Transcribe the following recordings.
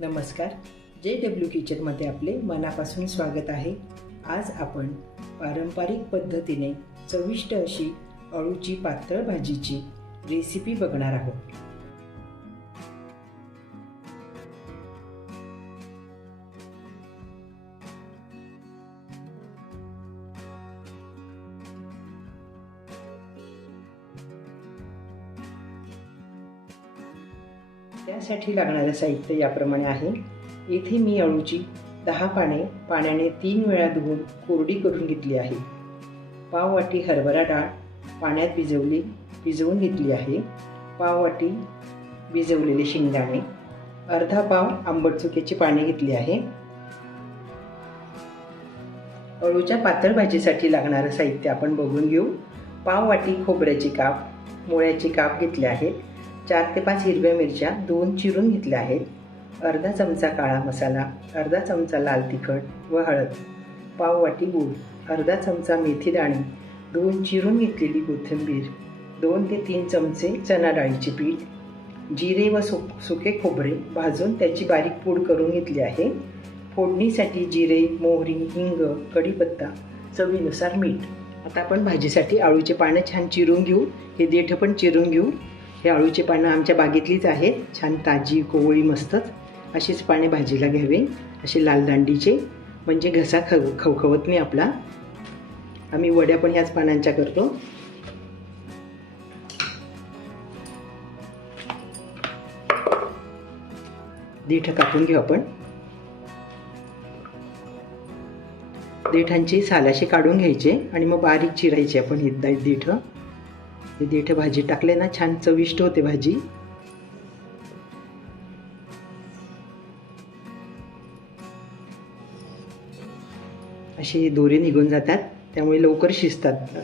नमस्कार. J W किचनमध्ये आपले मनापासून स्वागत आहे. आज आपण पारंपरिक पद्धतीने चविष्ट अशी अळूची पातळ भाजीची रेसिपी बघणार आहोत. त्यासाठी लागणारं साहित्य याप्रमाणे आहे. येथे मी अळूची दहा पाने पाण्याने तीन वेळा धुवून कोरडी करून घेतली आहे. पाव वाटी हरभरा डाळ पाण्यात भिजवली भिजवून घेतली आहे. पाव वाटी भिजवलेले शेंगदाणे अर्धा पाव आंबट चुक्याची पाने घेतली आहे. अळूच्या पातळ भाजीसाठी लागणारं साहित्य आपण बघून घेऊ. पाव वाटी खोबऱ्याची काप मुळ्याची काप घेतली आहेत चार ते पाच हिरव्या मिरच्या दोन चिरून घेतल्या आहेत. अर्धा चमचा काळा मसाला अर्धा चमचा लाल तिखट व हळद पाव वाटी गूळ अर्धा चमचा मेथी दाणे दोन चिरून घेतलेली कोथिंबीर दोन ते तीन चमचे चणा डाळीचे पीठ जिरे व सु सुके खोबरे भाजून त्याची बारीक पूड करून घेतली आहे. फोडणीसाठी जिरे मोहरी हिंग कढीपत्ता चवीनुसार मीठ. आता आपण भाजीसाठी आळूचे पानं छान चिरून घेऊ. हे देठ पण चिरून घेऊ. हे अळूची पानं आमच्या बागेतलीच आहेत. छान ताजी कोवळी मस्तच. अशीच पाने भाजीला घ्यावे. असे लाल दांडीचे. म्हणजे घसा खव खवखवत नाही आपला. आम्ही वड्या पण ह्याच पानांच्या करतो. देठ कापून घेऊ आपण. देठांची सालाशी काढून घ्यायचे आणि मग बारीक चिरायचे आपण हे देठ. हे देठ भाजी टाकले ना छान चविष्ट होते भाजी. असे दोरे निघून जातात त्यामुळे लवकर शिजतात.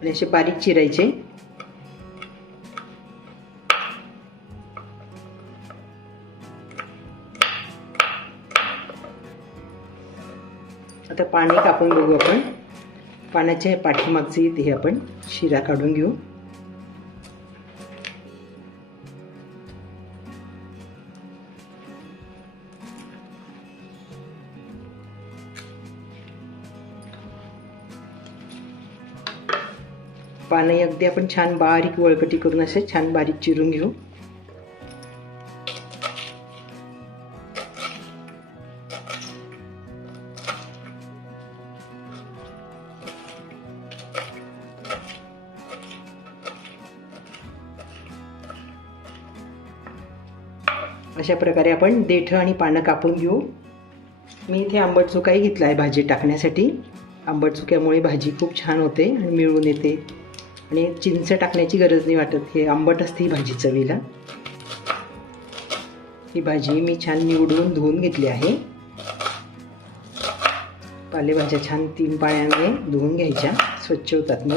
आणि असे बारीक चिरायचे. पाणी कापून बघू आपण. पाण्याच्या पाठीमागचे हे आपण शिरा काढून घेऊ. पाणी अगदी आपण छान बारीक वळकटी करून असे छान बारीक चिरून घेऊ. अशा प्रकारे आपण देठं आणि पानं कापून घेऊ. मी इथे आंबट चुकाही घेतला आहे भाजी टाकण्यासाठी. आंबट चुक्यामुळे भाजी खूप छान होते आणि मिळून येते. आणि चिंच टाकण्याची गरज नाही वाटत. हे आंबट असते ही भाजी चवीला. ही भाजी मी छान निवडून धुवून घेतली आहे. पालेभाज्या छान तीन पाण्याने धुवून घ्यायच्या. स्वच्छ होतात मग.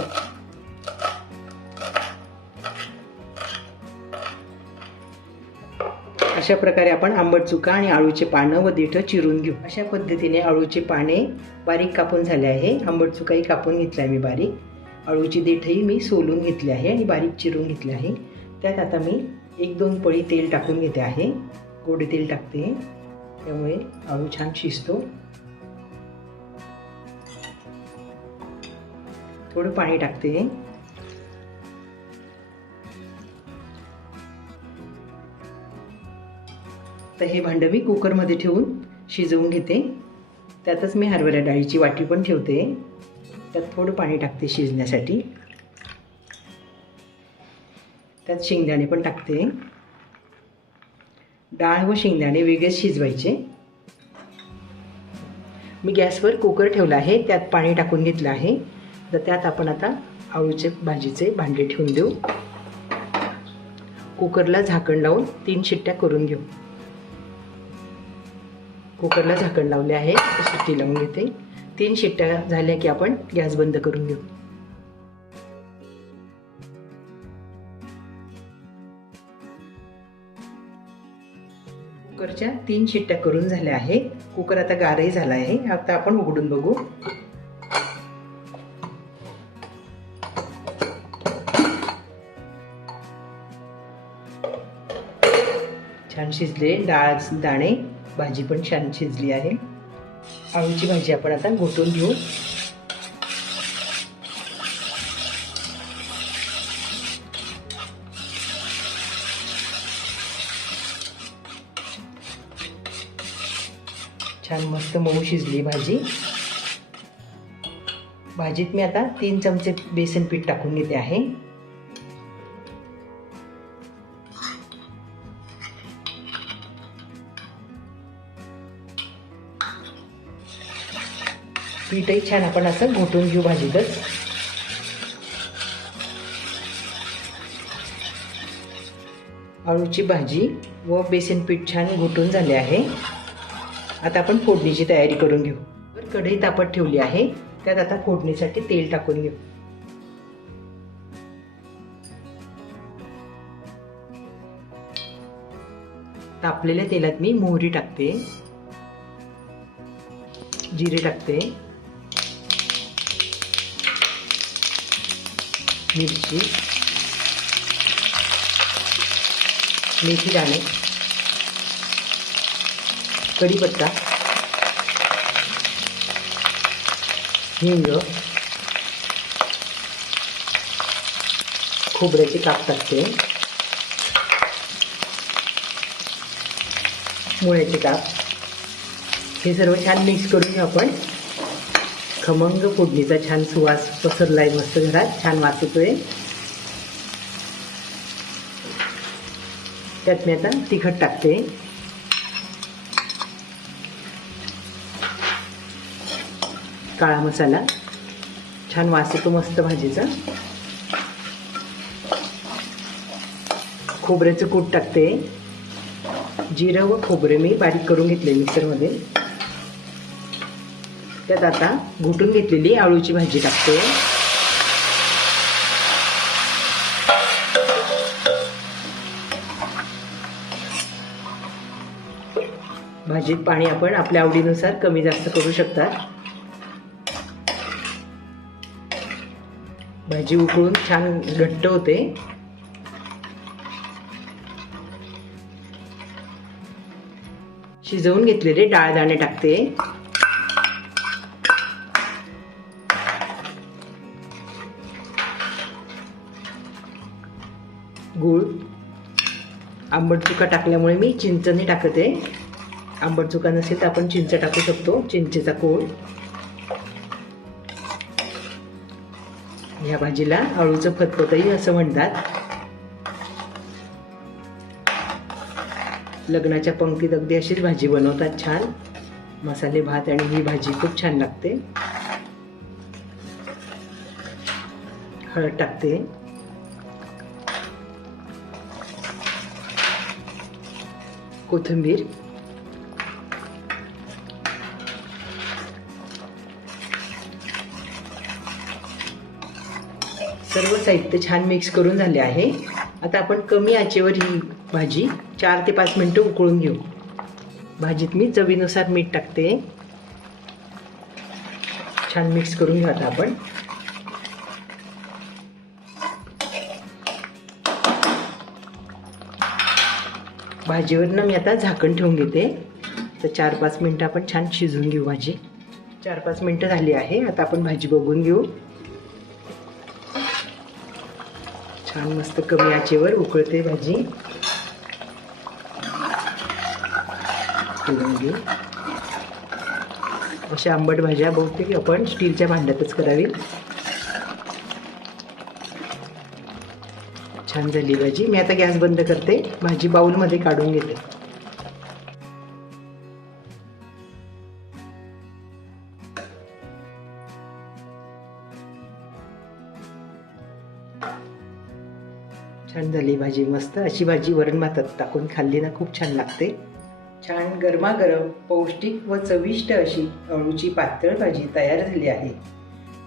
अशा प्रकारे आपण आंबट चुका आणि आळूचे पानं व देठं चिरून घेऊ. अशा पद्धतीने आळूचे पाने बारीक कापून झाले आहे. आंबट चुकाही कापून घेतला आहे मी बारीक. आळूची देठही मी सोलून घेतली आहे आणि बारीक चिरून घेतले आहे. त्यात आता मी एक दोन पळी तेल टाकून घेते आहे. गोडे तेल टाकते. त्यामुळे आळू छान शिजतो. थोडं पाणी टाकते. तर हे भांडं मी कुकरमध्ये ठेवून शिजवून घेते. त्यातच मी हरभऱ्या डाळीची वाटी पण ठेवते. त्यात थोडं पाणी टाकते शिजण्यासाठी. त्यात शेंगदाणे पण टाकते. डाळ व शेंगदाणे वेगळेच शिजवायचे. मी गॅसवर कुकर ठेवला आहे. त्यात पाणी टाकून घेतलं आहे. तर त्यात आपण आता आळूचे भाजीचे भांडे ठेवून देऊ. कुकरला झाकण लावून तीन शिट्ट्या करून घेऊ. कुकरला झाकण लावले आहे. शिट्टी लावून घेते. तीन शिट्ट्या झाल्या की आपण गॅस बंद करून घेऊ. कुकरच्या तीन शिट्ट्या करून झाल्या आहे कुकर आता गारही झाला आहे. आता आपण उघडून बघू. छान शिजले डाळ दाणे. भाजी पण छान शिजली आहे. आळूची भाजी आपण आता घोटून घेऊ. छान मस्त मऊ शिजली भाजी. भाजीत मी आता तीन चमचे बेसन पीठ टाकून घेते आहे. पीठही छान आपण असं घोटून घेऊ भाजीतच. आळूची भाजी व बेसन पीठ छान घोटून झाले आहे. आता आपण फोडणीची तयारी करून घेऊ. तर कढई तापत ठेवली आहे. त्यात आता फोडणीसाठी तेल टाकून घेऊ. तापलेल्या तेलात मी मोहरी टाकते. जिरे टाकते. मिरची मेथी दाणे. कढीपत्ता हिंग. खोबऱ्याचे काप टाकते. मुळ्याचे काप. हे सर्व छान मिक्स करून आपण. खमंग फोडणीचा छान सुवास पसरलाय मस्त घरात. छान वास येतोय त्यात मी आता तिखट टाकते. काळा मसाला. छान वास येतो मस्त भाजीचा. खोबऱ्याचं कूट टाकते. जिरं व खोबरे मी बारीक करून घेतले मिक्सरमध्ये. त्यात आता घुटून घेतलेली आळूची भाजी टाकते. भाजीत पाणी आपण आपल्या आवडीनुसार कमी जास्त करू शकतात. भाजी उकळून छान घट्ट होते. शिजवून घेतलेले डाळ दाणे टाकते. गूळ आंबट चुका टाकल्यामुळे मी चिंचणी टाकते. आंबट चुका नसेल तर आपण चिंच टाकू शकतो चिंचेचा कोळ. ह्या भाजीला अळूचं फतफतही असं म्हणतात. लग्नाच्या पंक्तीत अगदी अशीच भाजी बनवतात छान. मसाले भात आणि ही भाजी खूप छान लागते. हळद टाकते. कोथिंबीर. सर्व साहित्य छान मिक्स करून झाले आहे. आता आपण कमी आचेवर ही भाजी चार ते पाच मिनटं उकळून घेऊ. भाजीत मी चवीनुसार मीठ टाकते. छान मिक्स करून घ्या आता आपण. भाजीवरनं मी आता झाकण ठेवून घेते तर चार पाच मिनटं आपण छान शिजवून घेऊ भाजी. चार पाच मिनटं झाली आहे. आता आपण भाजी बघून घेऊ. छान मस्त कमी आचेवर उकळते भाजी. घेऊ. अशा आंबट भाज्या बहुतेक आपण स्टीलच्या भांड्यातच करावी. छान झाली भाजी. मी आता गॅस बंद करते. भाजी बाऊलमध्ये काढून घेते. छान झाली भाजी मस्त. अशी भाजी वरण भातात टाकून खाल्ली ना खूप छान लागते. छान गरमागरम पौष्टिक व चविष्ट अशी अळूची पातळ भाजी तयार झाली आहे.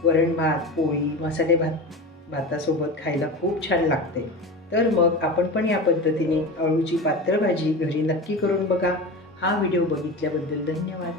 वरण भात पोळी मसाले भात. भातासोबत खायला खूप छान लागते. तर मग आपण पण या पद्धतीने अळूची पात्र भाजी घरी नक्की करून बघा. हा व्हिडिओ बघितल्याबद्दल धन्यवाद.